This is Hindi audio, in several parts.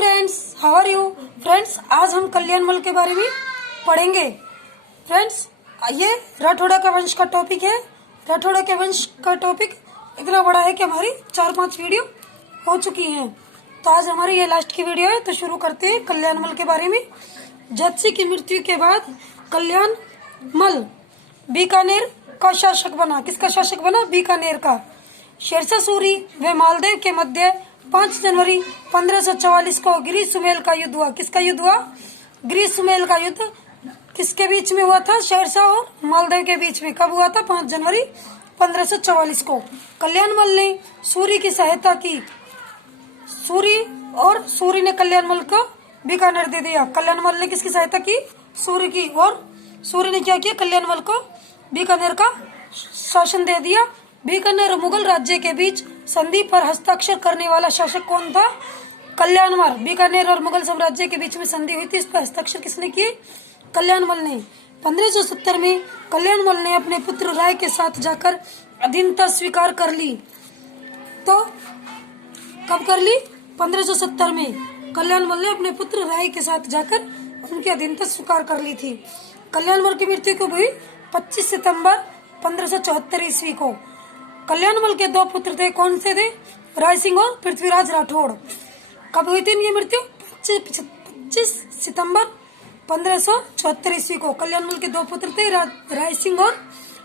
Friends, how are you friends. आज हम कल्याण मल के बारे में पढ़ेंगे। फ्रेंड्स, ये राठौड़ा के वंश का टॉपिक है। राठौड़ा के वंश का टॉपिक इतना बड़ा है कि हमारी 4-5 वीडियो हो चुकी हैं। तो आज हमारी ये लास्ट की वीडियो है, तो शुरू करते हैं कल्याण मल के बारे में। जत्सी की मृत्यु के बाद कल्याण मल बीकानेर का शासक बना। किसका शासक बना? बीकानेर का। शेरशाह सूरी व मालदेव के मध्य 5 जनवरी 1544 को गिरिसुमेल का युद्ध हुआ। किसका युद्ध हुआ? गिरिसुमेल का युद्ध किसके बीच में हुआ था? शेरशाह और मालदेव के बीच में। कब हुआ था? 5 जनवरी 1544 को। कल्याण मल ने सूरी की सहायता की। सूरी ने कल्याण मल को बीकानेर दे दिया। कल्याण मल ने किसकी सहायता की? सूरी की। और सूरी ने क्या किया? कल्याण मल को बीकानेर का शासन दे दिया। बीकानेर और मुगल राज्य के बीच संधि पर हस्ताक्षर करने वाला शासक कौन था? कल्याण मल। बीकानेर और मुगल साम्राज्य के बीच में संधि हुई थी, इस पर हस्ताक्षर किसने किए? कल्याण मल ने। 1570 में कल्याण मल ने अपने पुत्र राय के साथ जाकर अधीनता स्वीकार कर ली। तो कब कर ली? 1570 में कल्याण मल ने अपने पुत्र राय के साथ जाकर उनकी अधीनता स्वीकार कर ली थी। कल्याण मल की मृत्यु कब हुई? 25 सितंबर 1574 ईस्वी को। कल्याण मल के 2 पुत्र थे। कौन से थे? राय सिंह और पृथ्वीराज राठौड़। कब हुई थी इनकी मृत्यु? 25 सितंबर 1574 ईस्वी को। कल्याण मल के 2 पुत्र थे, राय सिंह और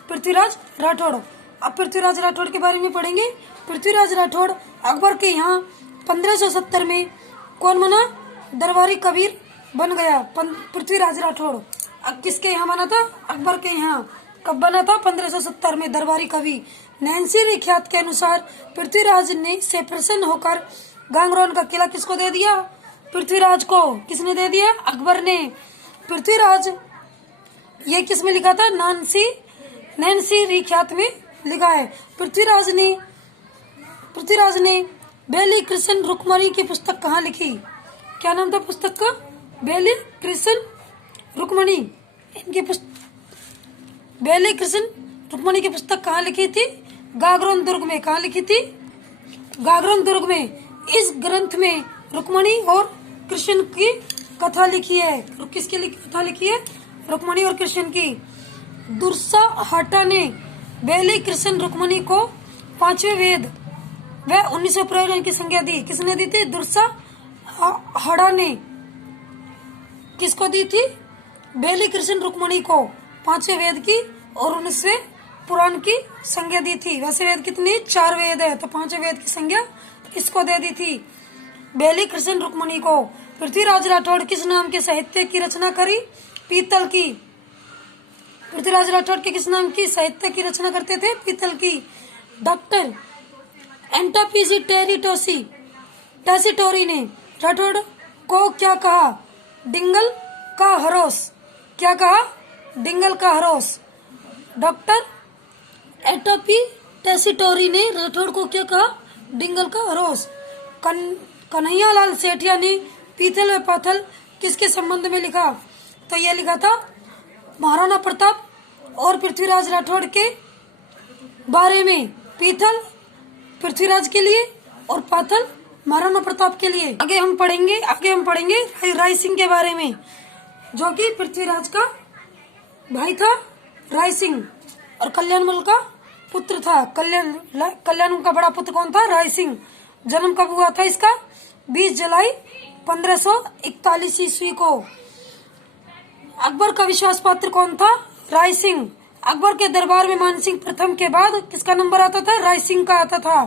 पृथ्वीराज राठौड़। अब पृथ्वीराज राठौड़ के बारे में पढ़ेंगे। पृथ्वीराज राठौड़ अकबर के यहाँ 1570 में कौन बना? दरबारी कबीर बन गया। पृथ्वीराज राठौड़ अब किसके यहाँ बना था? अकबर के यहाँ। कब बना था? 1570 में दरबारी कवि। नैन्सी रिख्यात के अनुसार पृथ्वीराज ने से प्रसन्न होकर गांगरोन का किला किसको दे दिया? पृथ्वीराज को। किसने दे दिया? अकबर ने। पृथ्वीराज ये किस में लिखा था? नैन्सी रिख्यात में लिखा है। पृथ्वीराज ने बेली कृष्ण रुक्मणी की पुस्तक कहाँ लिखी? क्या नाम था पुस्तक का? बेली कृष्ण रुक्मणी। इनकी बेली कृष्ण रुक्मणी की पुस्तक कहाँ लिखी थी? गागरोन दुर्ग में। कहाँ लिखी थी? गागरोन दुर्ग में। इस ग्रंथ में रुक्मणी और कृष्ण की कथा लिखी है। किसकी कथा लिखी है? रुक्मणी और कृष्ण की। दुर्सा हाटा ने बेली कृष्ण रुक्मणी को 5वें वेद व 19वें प्रयोजन की संज्ञा दी। किसने दी थी? दुर्सा हाड़ा ने किसको दी थी? बेली कृष्ण रुक्मणी को 5वें वेद की और 19वें पुराण की संज्ञा दी थी। वैसे वेद कितनी? 4 वेद है, तो 5वें वेद की संज्ञा इसको दे दी थी, बेली कृष्ण रुक्मणी को। पृथ्वीराज राठौड़ किस नाम के साहित्य की रचना करी? पीतल की। पृथ्वीराज राठौड़ के किस नाम की साहित्य की रचना करते थे? पीतल की। डॉक्टर एंटापीसी टेसिटोरी ने राठौड़ को क्या कहा? डिंगल का हरोस। क्या कहा? डिंगल का हरोस। डॉक्टर एंटापी टेसिटोरी ने राठौड़ को क्या कहा? डिंगल का हरोस। कन्हैयालाल सेठिया ने पीतल व पाथल किसके संबंध में लिखा? तो ये लिखा था महाराणा प्रताप और पृथ्वीराज राठौड़ के बारे में। पीतल पृथ्वीराज के लिए और पाथल महाराणा प्रताप के लिए। आगे हम पढ़ेंगे राय सिंह के बारे में, जो कि पृथ्वीराज का भाई था राय सिंह और कल्याण मल का पुत्र था। कल्याण का बड़ा पुत्र कौन था? राय सिंह। जन्म कब हुआ था इसका? 20 जुलाई 1541 ईस्वी को। अकबर का विश्वास पात्र कौन था? राय सिंह। अकबर के दरबार में मानसिंह प्रथम के बाद किसका नंबर आता था? राय सिंह का आता था।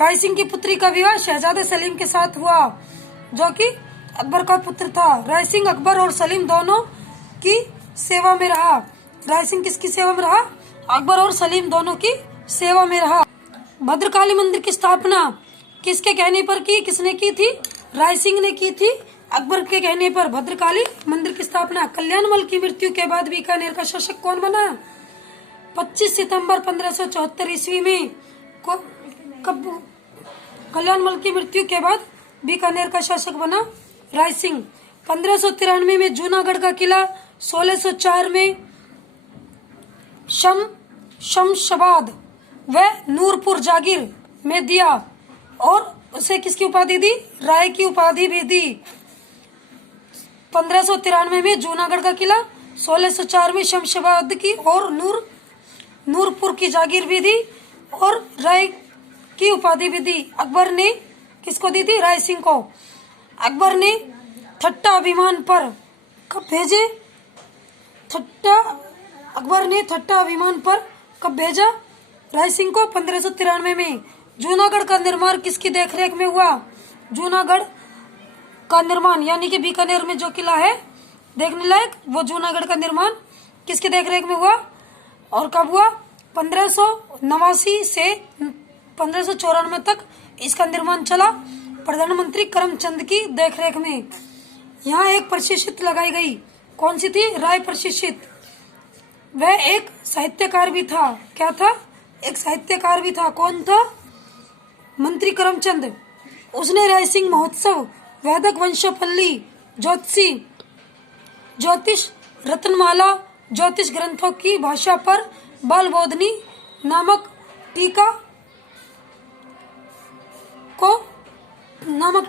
राय सिंह की पुत्री का विवाह शहजादे सलीम के साथ हुआ, जो कि अकबर का पुत्र था। राय सिंह अकबर और सलीम दोनों की सेवा में रहा। राय सिंह किसकी सेवा में रहा? अकबर और सलीम दोनों की सेवा में रहा। भद्रकाली मंदिर की स्थापना किसके कहने पर की? किसने की थी? राय सिंह ने की थी। अकबर के कहने पर भद्रकाली मंदिर की स्थापना। कल्याण मल की मृत्यु के बाद बीकानेर का शासक कौन बना? 25 सितंबर 1574 ईस्वी में। कब कल्याण मल की मृत्यु के बाद बीकानेर का शासक बना? राय सिंह। 1593 में जूनागढ़ का किला, 1604 में शमशाबाद व नूरपुर जागीर में दिया और उसे किसकी उपाधि दी? राय की उपाधि भी दी। 1593 में जूनागढ़ का किला, 1604 में शमशाबाद की और नूरपुर की जागीर भी दी और राय की उपाधि भी दी। अकबर ने किसको दी थी? राय सिंह को। अकबर ने ठट्टा विमान पर कब भेजे? अकबर ने ठट्टा विमान पर कब भेजा? राय सिंह को 1593 में। जूनागढ़ का निर्माण किसकी देखरेख में हुआ? जूनागढ़ का निर्माण यानी कि बीकानेर में जो किला है देखने लायक, वो जूनागढ़ का निर्माण किसकी देखरेख में हुआ और कब हुआ? 1589 से 1594 तक इसका निर्माण चला, प्रधानमंत्री करमचंद की देखरेख में। यहाँ एक प्रशिक्षित लगाई गई। कौन सी थी? राय प्रशिक्षित। वह एक साहित्यकार भी था। क्या था? एक साहित्यकार भी था। कौन था? मंत्री करमचंद। उसने राय सिंह महोत्सव, वैदिक वंशपल्ली, ज्योतिष रत्नमाला, ज्योतिष ग्रंथों की भाषा पर बालबोधनी नामक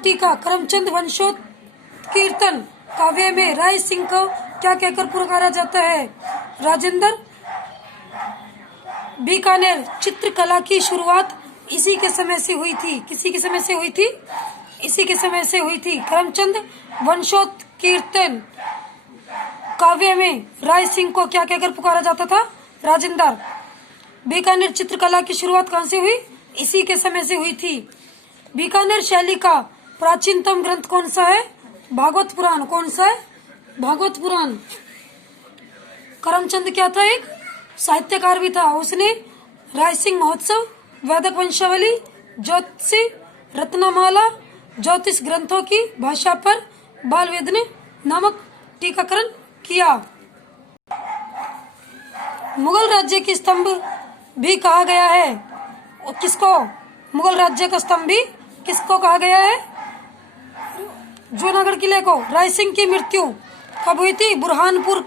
टीका करमचंद वंशोत्कीर्तन काव्य में राय सिंह को क्या कहकर पुकारा जाता है? राजेंद्र। बीकानेर चित्रकला की शुरुआत इसी के समय से हुई थी। किसी के समय से हुई थी? इसी के समय से हुई थी। करमचंद वंशोत्कीर्तन काव्य में राय सिंह को क्या कहकर पुकारा जाता था? राजेंद्र। बीकानेर चित्रकला की शुरुआत कहाँ से हुई? इसी के समय से हुई थी। बीकानेर शैली का प्राचीनतम ग्रंथ कौन सा है? भागवत पुराण। कौन सा है? भागवत पुराण। करमचंद क्या था? एक साहित्यकार भी था। उसने राय सिंह महोत्सव, वैदिक वंशावली, ज्योतिष रत्नमाला, ज्योतिष ग्रंथों की भाषा पर बालवेदने नामक टीकाकरण किया। मुगल राज्य की स्तंभ भी कहा गया है। किसको? मुगल राज्य का स्तंभ भी किसको कहा गया है? जूनागढ़ किले को। राय सिंह की मृत्यु कब हुई थी? बुरहानपुर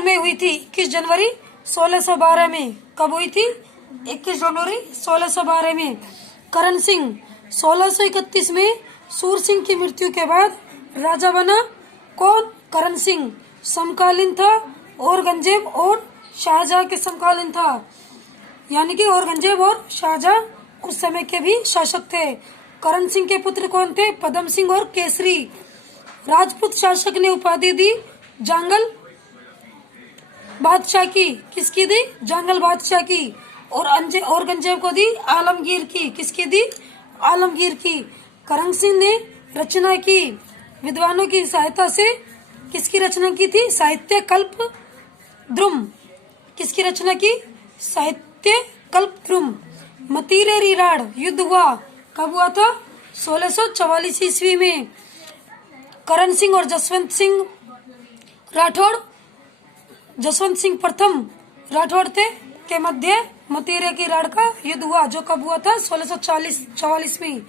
में हुई थी 21 जनवरी 1612 में। कब हुई थी? 21 जनवरी 1612 में। करण सिंह 1631 में सूर सिंह की मृत्यु के बाद राजा बना। कौन? करण सिंह। समकालीन था औरंगजेब और शाहजहां के समकालीन था, यानी कि औरंगजेब और शाहजहां उस समय के भी शासक थे। करण सिंह के पुत्र कौन थे? पदम सिंह और केसरी। राजपूत शासक ने उपाधि दी जांगल बादशाह की। किसकी दी? जांगल बादशाह की। और औरंगजेब को दी आलमगीर की। किसकी दी? आलमगीर की। करण सिंह ने रचना की विद्वानों की सहायता से। किसकी रचना की थी? साहित्य कल्प द्रुम। किसकी रचना की? साहित्य कल्प द्रुम। मतीरे राड़ युद्ध हुआ। कब हुआ था? 1644 ईस्वी में। करण सिंह और जसवंत सिंह राठौड़, जसवंत सिंह प्रथम राठौड़ थे के मध्य मतीरे की राड़ का युद्ध हुआ, जो कब हुआ था? 1644 में।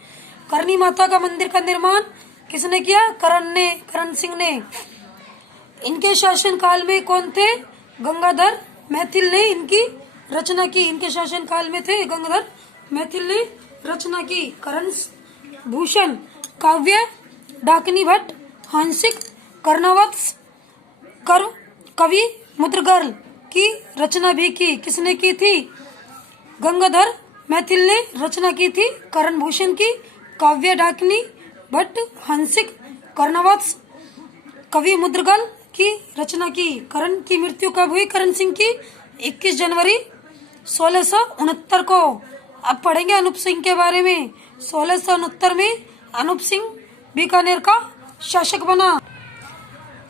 करनी माता का मंदिर का निर्माण किसने किया? करण सिंह ने। इनके शासन काल में कौन थे? गंगाधर मैथिल ने इनकी रचना की। इनके शासन काल में थे गंगाधर मैथिल ने रचना की। करण भूषण काव्य, डाकनी भट्ट, हांसिक, कर्णवत्स, कवि मुद्रगल की रचना भी की। किसने की थी? गंगाधर मैथिल ने रचना की थी करण भूषण की। काव्य डाकनी भट्ट, हांसिक, कर्णवत्स, कवि मुद्रगल की रचना की। करण की मृत्यु कब हुई? करण सिंह की 21 जनवरी 1669 को। अब पढ़ेंगे अनूप सिंह के बारे में। 1669 में अनूप सिंह बीकानेर का शासक बना।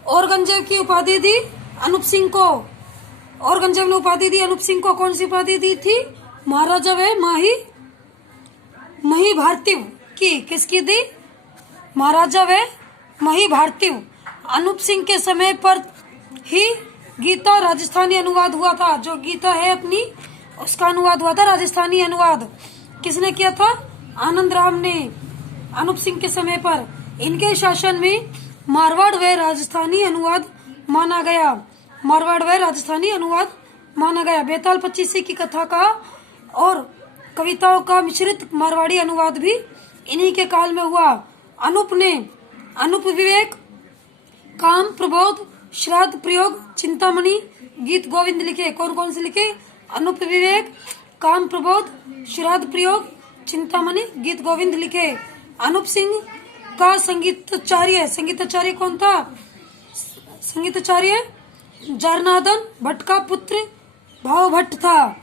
औरंगजेब की उपाधि दी अनूप सिंह को। औरंगजेब ने उपाधि दी अनूप सिंह को। कौन सी उपाधि दी थी? महाराजा व मही भारतीय की। किसकी दी? महाराजा व मही भारतीय। अनूप सिंह के समय पर ही गीता राजस्थानी अनुवाद हुआ था। जो गीता है अपनी, उसका अनुवाद हुआ था राजस्थानी अनुवाद। किसने किया था? आनंद राम ने। अनूप सिंह के समय पर इनके शासन में मारवाड़ व राजस्थानी अनुवाद माना गया। मारवाड़ व राजस्थानी अनुवाद माना गया। बेताल 25 की कथा का और कविताओं का मिश्रित मारवाड़ी अनुवाद भी इन्हीं के काल में हुआ। अनूप ने अनूप विवेक, काम प्रबोध, श्राद्ध प्रयोग, चिंतामणि, गीत गोविंद लिखे। कौन कौन से लिखे? अनूप विवेक, काम प्रबोध, श्राद्ध प्रयोग, चिंतामणि, गीत गोविंद लिखे। अनूप सिंह का संगीताचार्य कौन था? संगीताचार्य जरनादन भट्ट का पुत्र भाव भट्ट था।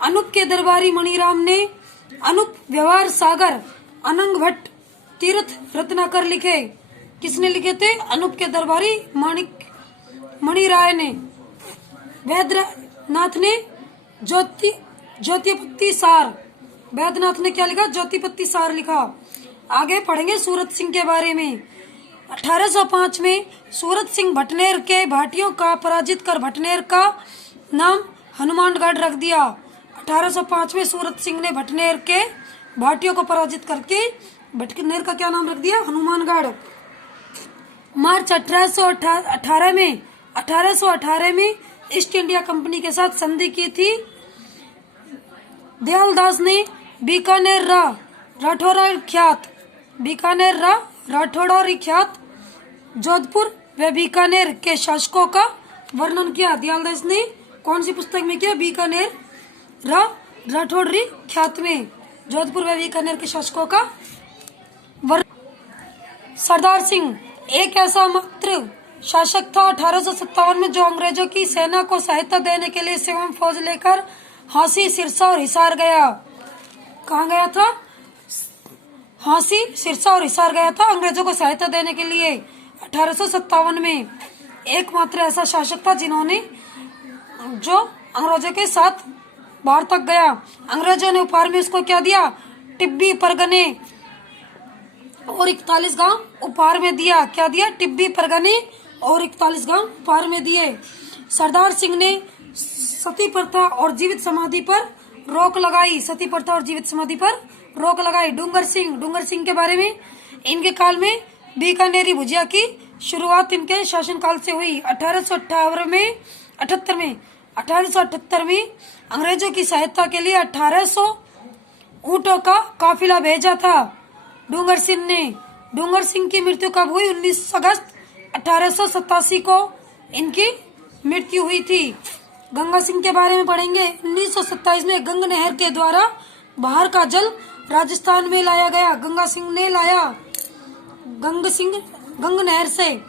अनूप के दरबारी मणिराम ने अनूप व्यवहार सागर, अनंग भट्ट, तीर्थ रत्नाकर लिखे। किसने लिखे थे? अनूप के दरबारी मणिराय ने। वैद्यनाथ ने ज्योतिपत्ति सार, वैद्यनाथ ने क्या लिखा? ज्योतिपत्ति सार लिखा। आगे पढ़ेंगे सूरत सिंह के बारे में। 1805 में सूरत सिंह भटनेर के भाटियों का पराजित कर भटनेर का नाम हनुमानगढ़ रख दिया। 1805 में सूरत सिंह ने भटनेर के भाटियों को पराजित करके भटनेर का क्या नाम रख दिया? हनुमानगढ़। मार्च 1818 में ईस्ट इंडिया कंपनी के साथ संधि की थी। दयालदास ने बीकानेर राठौड़ा ख्यात जोधपुर व बीकानेर के शासकों का वर्णन किया। दयालदास ने कौन सी पुस्तक में किया? बीकानेर राठौड़ी ख्यात में जोधपुर व बीकानेर के शासकों का वर्णन। सरदार सिंह एक ऐसा मात्र शासक था 1857 में जो अंग्रेजों की सेना को सहायता देने के लिए स्वयं फौज लेकर हांसी, सिरसा और हिसार गया। कहाँ गया था? हांसी, सिरसा और हिसार गया था अंग्रेजों को सहायता देने के लिए। 1857 में एकमात्र ऐसा शासक था जिन्होंने जो अंग्रेजों के साथ बाहर तक गया। अंग्रेजों ने उपहार में उसको क्या दिया? टिब्बी परगने और 41 गांव उपहार में दिया। क्या दिया? टिब्बी परगने और 41 गांव उपहार में दिए। सरदार सिंह ने सती प्रथा और जीवित समाधि पर रोक लगाई। सती प्रथा और जीवित समाधि पर रोक लगाई। डूंगर सिंह के बारे में, इनके काल में बीकानेरी भुजिया की शुरुआत इनके शासनकाल से हुई। 1878 में अंग्रेजों की सहायता के लिए 1800 ऊंटों का काफिला भेजा था डूंगर सिंह ने। डूंगर सिंह की मृत्यु कब हुई? 19 अगस्त 1887 को इनकी मृत्यु हुई थी। गंगा सिंह के बारे में पढ़ेंगे। 1927 में गंग नहर के द्वारा बाहर का जल राजस्थान में लाया गया। गंगा सिंह ने लाया। गंग नहर से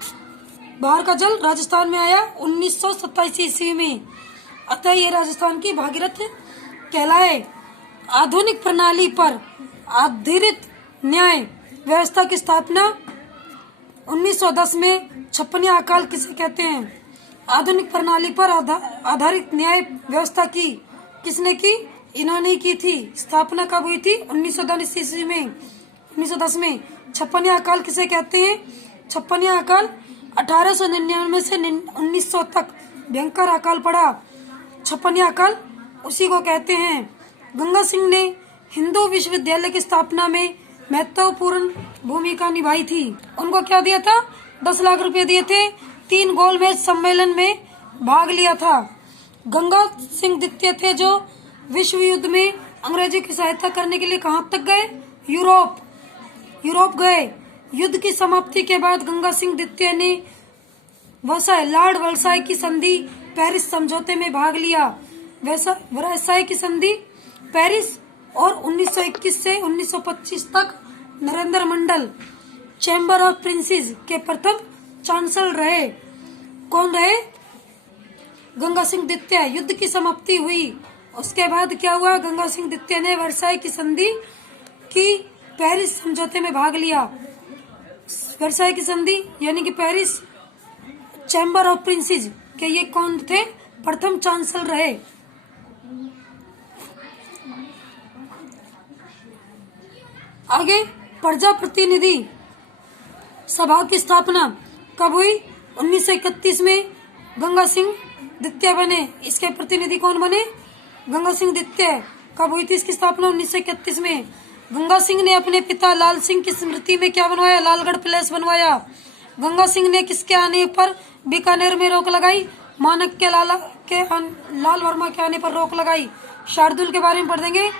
बाहर का जल राजस्थान में आया 1927 ईस्वी में। अतः ये राजस्थान की भागीरथ कहलाए। आधुनिक प्रणाली पर आधारित न्याय व्यवस्था की स्थापना 1910 में। छप्पनिया अकाल किसे कहते हैं? आधुनिक प्रणाली पर आधारित न्याय व्यवस्था की किसने की? इन्होंने की थी। स्थापना कब हुई थी? 1910 ईस्वी में। 1910 में। छप्पनिया अकाल किसे कहते हैं? छप्पनिया अकाल 1899 से 1900 तक भयंकर अकाल पड़ा। छप्पनिया अकाल उसी को कहते हैं। गंगा सिंह ने हिंदू विश्वविद्यालय की स्थापना में महत्वपूर्ण भूमिका निभाई थी। उनको क्या दिया था? 10 लाख रुपए दिए थे। 3 गोलमेज सम्मेलन में भाग लिया था। गंगा सिंह द्वितीय थे जो विश्व युद्ध में अंग्रेजों की सहायता करने के लिए कहाँ तक गए? यूरोप गए। युद्ध की समाप्ति के बाद गंगा सिंह द्वितीय ने लॉर्ड वर्साय की संधि पेरिस समझौते में भाग लिया। वर्साय की संधि पेरिस और 1921 से 1925 तक नरेंद्र मंडल चैम्बर ऑफ प्रिंसेस के प्रथम चांसलर रहे। कौन रहे? गंगा सिंह द्वितीय। युद्ध की समाप्ति हुई, उसके बाद क्या हुआ? गंगा सिंह द्वितीय ने वर्साय की संधि की पेरिस समझौते में भाग लिया। वर्साय की संधि यानी कि पेरिस चैम्बर ऑफ प्रिंसेस के ये कौन थे? प्रथम चांसलर रहे। आगे प्रजाप्रतिनिधि सभा की स्थापना कब हुई? 1931 में गंगा सिंह द्वितीय बने। इसके प्रतिनिधि कौन बने? गंगा सिंह द्वितीय। कब हुई थी इसकी स्थापना? 1931 में। गंगा सिंह ने अपने पिता लाल सिंह की स्मृति में क्या बनवाया? लालगढ़ पैलेस बनवाया। गंगा सिंह ने किसके आने पर बीकानेर में रोक लगाई? मानक के लाल वर्मा के आने पर रोक लगाई। शार्दुल के बारे में पढ़ देंगे।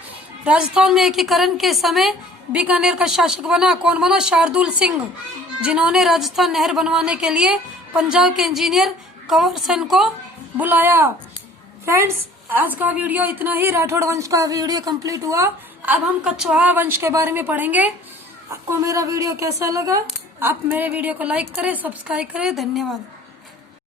राजस्थान में एकीकरण के समय बीकानेर का शासक बना कौन बना? शार्दुल सिंह, जिन्होंने राजस्थान नहर बनवाने के लिए पंजाब के इंजीनियर कंवर सेन को बुलाया। फ्रेंड्स, आज का वीडियो इतना ही। राठौड़ वंश का वीडियो कंप्लीट हुआ। अब हम कछवाहा वंश के बारे में पढ़ेंगे। आपको मेरा वीडियो कैसा लगा? आप मेरे वीडियो को लाइक करें, सब्सक्राइब करें। धन्यवाद।